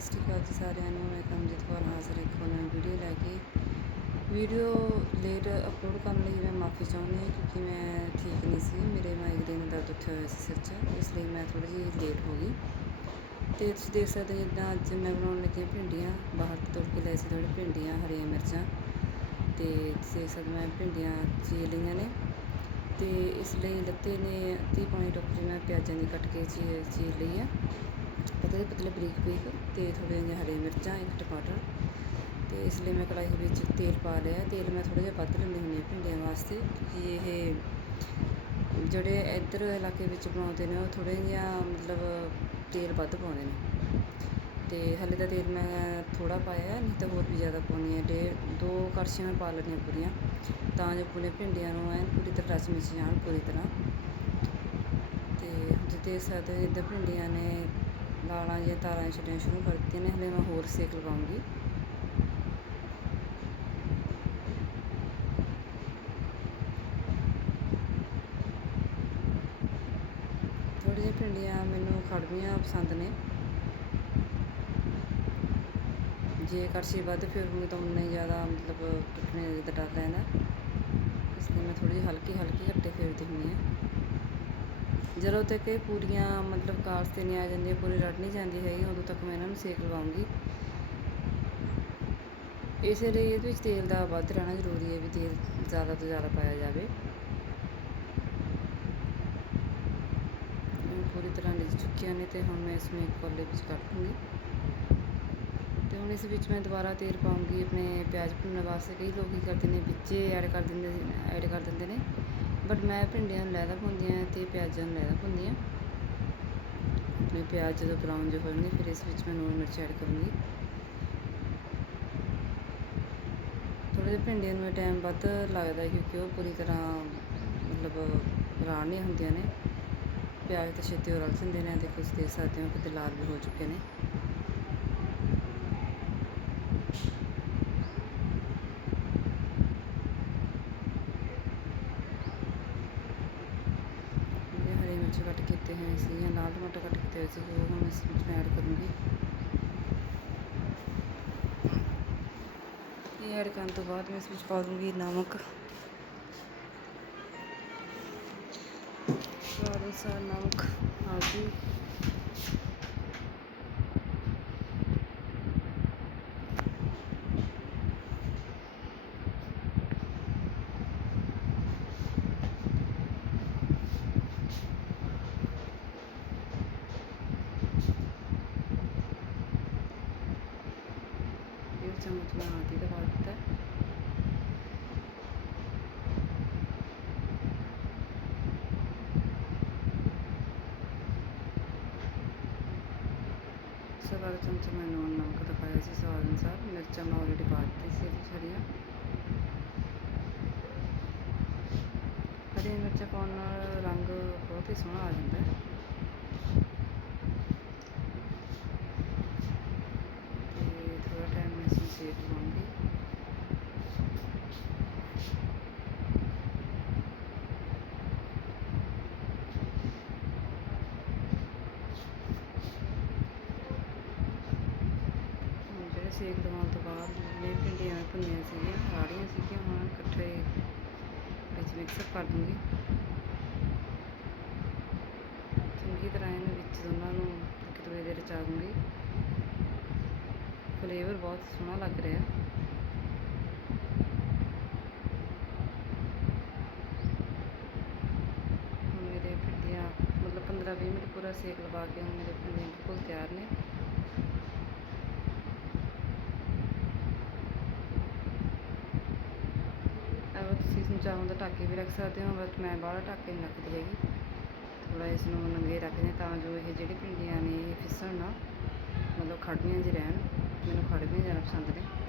ਸਤਿ ਸ਼੍ਰੀ ਅਕਾਲ ਜੀ ਸਾਰਿਆਂ ਨੂੰ, ਮੈਂ ਕਮਜੀਤ ਕੌਰ, ਹਾਜ਼ਰ ਇੱਕ ਹੋਰ ਨਵੀਂ ਵੀਡੀਓ ਲੈ ਕੇ। ਵੀਡੀਓ ਲੇਟ ਅਪਲੋਡ ਕਰਨ ਲਈ ਮੈਂ ਮਾਫੀ ਚਾਹੁੰਦੀ ਹਾਂ ਕਿਉਂਕਿ ਮੈਂ ਠੀਕ ਨਹੀਂ ਸੀ। ਮੇਰੇ ਮਾਈਗ੍ਰੇਨ ਦਰਦ ਉੱਠਿਆ ਹੋਇਆ ਸੀ ਸਿਰ 'ਚ, ਇਸ ਲਈ ਮੈਂ ਥੋੜੀ ਜਿਹੀ ਲੇਟ ਹੋ ਗਈ। ਤੇ ਤੁਸੀਂ ਦੇਖ ਸਕਦੇ ਹੋ ਜਿੱਦਾਂ ਅੱਜ ਮੈਂ ਬਣਾਉਣ ਲੱਗੀ ਭਿੰਡੀਆਂ, ਬਾਹਰ ਤੋਂ ਤੋੜ ਕੇ ਲੈ ਸੀ ਥੋੜੀ ਭਿੰਡੀਆਂ, ਹਰੀਆਂ ਮਿਰਚਾਂ। ਤੇ ਤੁਸੀਂ ਦੇਖ ਸਕਦੇ ਮੈਂ ਭਿੰਡੀਆਂ ਚੀਰ ਲਈਆਂ ਨੇ। ਤੇ ਇਸ ਲਈ ਲੱਤੇ ਨੇ ਅੱਧੀ ਪੌਣੀ ਟੋਕਰੀ, ਮੈਂ ਪਿਆਜ਼ਾਂ ਦੀ ਕੱਟ ਕੇ ਚੀ, ਚੀਰ ਲਈ ਆ। ਪਤਲੇ ਪਤਲੇ ਬਰੀਕ ਬਰੀਕ ਤੇ ਥੋੜ੍ਹੀਆਂ ਜਿਹੀਆਂ ਹਰੀ ਮਿਰਚਾਂ, ਇੱਕ ਟਮਾਟਰ ਤੇ ਇਸ ਲਈ ਮੈਂ ਕੜਾਹੀ ਵਿੱਚ ਤੇਲ ਪਾ ਲਿਆ। ਤੇਲ ਮੈਂ ਥੋੜ੍ਹਾ ਜਿਹਾ ਵੱਧ ਲੈਂਦੀ ਹੁੰਦੀ ਹਾਂ ਭਿੰਡੀਆਂ ਵਾਸਤੇ ਕਿਉਂਕਿ ਇਹ ਜਿਹੜੇ ਇੱਧਰ ਇਲਾਕੇ ਵਿੱਚ ਬਣਾਉਂਦੇ ਨੇ, ਉਹ ਥੋੜ੍ਹੇ ਜਿਹਾ ਮਤਲਬ ਤੇਲ ਵੱਧ ਪਾਉਂਦੇ ਨੇ। ਤੇ ਹਲੇ ਦਾ ਤੇਲ ਮੈਂ ਥੋੜ੍ਹਾ ਪਾਇਆ, ਨਹੀਂ ਤਾਂ ਹੋਰ ਵੀ ਜ਼ਿਆਦਾ ਪਾਉਣੀ ਹੈ। ਡੇ ਦੋ ਕੜਛੀਆਂ ਮੈਂ ਪਾ ਲੈਣੀਆਂ ਪੂਰੀਆਂ, ਤਾਂ ਜੋ ਪੂਰੇ ਭਿੰਡੀਆਂ ਨੂੰ ਐਨ ਪੂਰੀ ਤਰ੍ਹਾਂ ਰਚ ਮਿਚ ਜਾਣ ਪੂਰੀ ਤਰ੍ਹਾਂ। ਤੇ ਹੁਣ ਦੇਖ ਸਕਦੇ ਹੋ ਜਿੱਦਾਂ ਭਿੰਡੀਆਂ ਨੇ ਲਾਲਾਂ ਜਿਹੀਆਂ ਤਾਰਾਂ ਛੱਡਣੀਆਂ ਸ਼ੁਰੂ ਕਰ ਦਿੱਤੀਆਂ ਨੇ, ਹਲੇ ਮੈਂ ਹੋਰ ਸੇਕ ਲਗਾਉਂਗੀ। ਥੋੜ੍ਹੀਆਂ ਜਿਹੀਆਂ ਭਿੰਡੀਆਂ ਮੈਨੂੰ ਖੜਵੀਆਂ ਪਸੰਦ ਨੇ। ਜੇ ਕੜਛੀ ਵੱਧ ਫਿਰ ਤਾਂ ਉਨਾ ਹੀ ਜ਼ਿਆਦਾ ਮਤਲਬ ਟੁੱਟਣੇ ਦਾ ਡਰ ਰਹਿੰਦਾ। ਇਸ ਲਈ ਮੈਂ ਥੋੜ੍ਹੀ ਜਿਹੀ ਹਲਕੀ ਹਲਕੀ ਹੱਟੇ ਫੇਰਦੀ ਹੁੰਦੀ ਹਾਂ। ਜਦੋਂ ਤੱਕ ਇਹ ਪੂਰੀਆਂ, ਮਤਲਬ ਕਾਸ 'ਤੇ ਨਹੀਂ ਆ ਜਾਂਦੀਆਂ, ਪੂਰੀ ਰੜ ਨਹੀਂ ਜਾਂਦੀ ਹੈਗੀ, ਉਦੋਂ ਤੱਕ ਮੈਂ ਇਹਨਾਂ ਨੂੰ ਸੇਕ ਲਵਾਉਂਗੀ। ਇਸੇ ਲਈ ਇਹਦੇ ਵਿੱਚ ਤੇਲ ਦਾ ਵੱਧ ਰਹਿਣਾ ਜ਼ਰੂਰੀ ਹੈ ਵੀ ਤੇਲ ਜ਼ਿਆਦਾ ਤੋਂ ਜ਼ਿਆਦਾ ਪਾਇਆ ਜਾਵੇ। ਪੂਰੀ ਤਰ੍ਹਾਂ ਰਿੱਝ ਚੁੱਕੀਆਂ ਨੇ ਤੇ ਹੁਣ ਮੈਂ ਇਸ ਨੂੰ ਇੱਕ ਕੋਲੇ ਵਿੱਚ ਕੱਢ ਲੂੰਗੀ ਤੇ ਹੁਣ ਇਸ ਵਿੱਚ ਮੈਂ ਦੁਬਾਰਾ ਤੇਲ ਪਾਉਂਗੀ, ਆਪਣੇ ਪਿਆਜ਼ ਭੁੰਨਣ ਵਾਸਤੇ ਕਈ ਲੋਕ ਕੀ ਕਰਦੇ ਨੇ, ਵਿੱਚੇ ਐਡ ਕਰ ਦਿੰਦੇ ਐਡ ਕਰ ਦਿੰਦੇ ਨੇ। ਬਟ ਮੈਂ ਭਿੰਡੀਆਂ ਨੂੰ ਲੈਦਾ ਪਾਉਂਦੀ ਹਾਂ ਤੇ ਪਿਆਜ਼ਾਂ ਨੂੰ ਲੈਦਾ ਪਾਉਂਦੀ ਹਾਂ। ਆਪਣੇ ਪਿਆਜ਼ ਜਦੋਂ ਬਰਾਊਨ ਜਿਹੇ ਹੋ ਫਿਰ ਇਸ ਵਿੱਚ ਮੈਂ ਲੂਣ ਮਿਰਚ ਐਡ ਕਰੂੰਗੀ। ਥੋੜ੍ਹੇ ਜਿਹੇ ਭਿੰਡੀਆਂ ਨੂੰ ਟਾਈਮ ਵੱਧ ਲੱਗਦਾ ਕਿਉਂਕਿ ਉਹ ਪੂਰੀ ਤਰ੍ਹਾਂ ਮਤਲਬ ਰਾਣੀਆਂ ਹੁੰਦੀਆਂ ਨੇ। ਪਿਆਜ਼ ਤਾਂ ਛੇਤੀ ਰਲ ਜਾਂਦੇ ਨੇ, ਦੇਖੋ ਤੁਸੀਂ ਦੇਖ ਸਕਦੇ ਹੋ ਕਿਤੇ ਲਾਲ ਵੀ ਹੋ ਚੁੱਕੇ ਨੇ। ਜਿਹੜੇ ਹਰੀ ਮਿਰਚ ਕੱਟ ਕੀਤੇ ਹੋਏ ਸੀ ਜਾਂ ਲਾਲ ਟਮਾਟਰ ਕੱਟ ਕੀਤੇ ਹੋਏ ਸੀ, ਉਹ ਹੁਣ ਇਸ ਵਿੱਚ ਮੈਂ ਐਡ ਕਰੂੰਗੀ। ਇਹ ਐਡ ਕਰਨ ਤੋਂ ਬਾਅਦ ਮੈਂ ਇਸ ਵਿੱਚ ਪਾ ਦੂੰਗੀ ਨਮਕ। ਸਵਾਦ ਚਮਚ ਬਣਾ ਕੇ ਦਵਾ ਦਿੱਤਾ। ਸਵਾਦ ਚਮਚ ਮੈਂ ਨੂਨ ਨਮਕ ਦਾ ਪਾਇਆ ਸੀ ਸਵਾਦ ਅਨੁਸਾਰ ਮਿਰਚਾਂ ਮੈਂ ਆਲਰੇਡੀ ਪਾ ਦਿੱਤੀ ਸੀ ਇਹਦੇ ਛੜੀਆਂ। ਹਰੀਆਂ ਮਿਰਚਾਂ ਪਾਉਣ ਨਾਲ ਰੰਗ ਬਹੁਤ ਹੀ ਸੋਹਣਾ ਆ ਜਾਂਦਾ ਹੈ। ਸੇਕ ਲਵਾਉਣ ਤੋਂ ਬਾਅਦ ਜਿਹੜੀਆਂ ਭਿੰਡੀਆਂ ਭੁੰਨੀਆਂ ਸੀਗੀਆਂ ਰਾੜੀਆਂ ਸੀਗੀਆਂ, ਹੁਣ ਇਕੱਠੇ ਵਿੱਚ ਮਿਕਸ ਕਰ ਦੂੰਗੀ। ਚੰਗੀ ਤਰ੍ਹਾਂ ਇਹਨਾਂ ਵਿੱਚ ਦੋਨਾਂ ਨੂੰ ਇੱਕ ਦੂਜੇ ਦੇ ਰਚਾ ਦੂੰਗੀ। ਫਲੇਵਰ ਬਹੁਤ ਸੋਹਣਾ ਲੱਗ ਰਿਹਾ। ਹੁਣ ਮੇਰੇ ਭਿੰਡੀਆਂ, ਮਤਲਬ 15 20 ਮਿੰਟ ਪੂਰਾ ਸੇਕ ਲਵਾ ਕੇ ਹੁਣ ਮੇਰੇ ਭਿੰਡੀਆਂ ਬਿਲਕੁਲ ਤਿਆਰ ਨੇ। ਚਾਹੋ ਤਾਂ ਢੱਕ ਵੀ ਰੱਖ ਸਕਦੇ ਹੋ ਬਟ ਮੈਂ ਬਾਹਲਾ ਢੱਕ ਨਹੀਂ ਰੱਖਦੀ ਹੈਗੀ। ਥੋੜ੍ਹਾ ਇਸ ਨੂੰ ਨੰਗੇ ਰੱਖਦੇ ਹਾਂ ਤਾਂ ਜੋ ਇਹ ਜਿਹੜੀ ਭਿੰਡੀਆਂ ਨੇ, ਇਹ ਫਿਸਣ ਨਾ, ਮਤਲਬ ਖੜਵੀਆਂ ਜਿਹੀ ਰਹਿਣ, ਮੈਨੂੰ ਖੜਵੀਆਂ ਜ਼ਿਆਦਾ ਪਸੰਦ ਨੇ।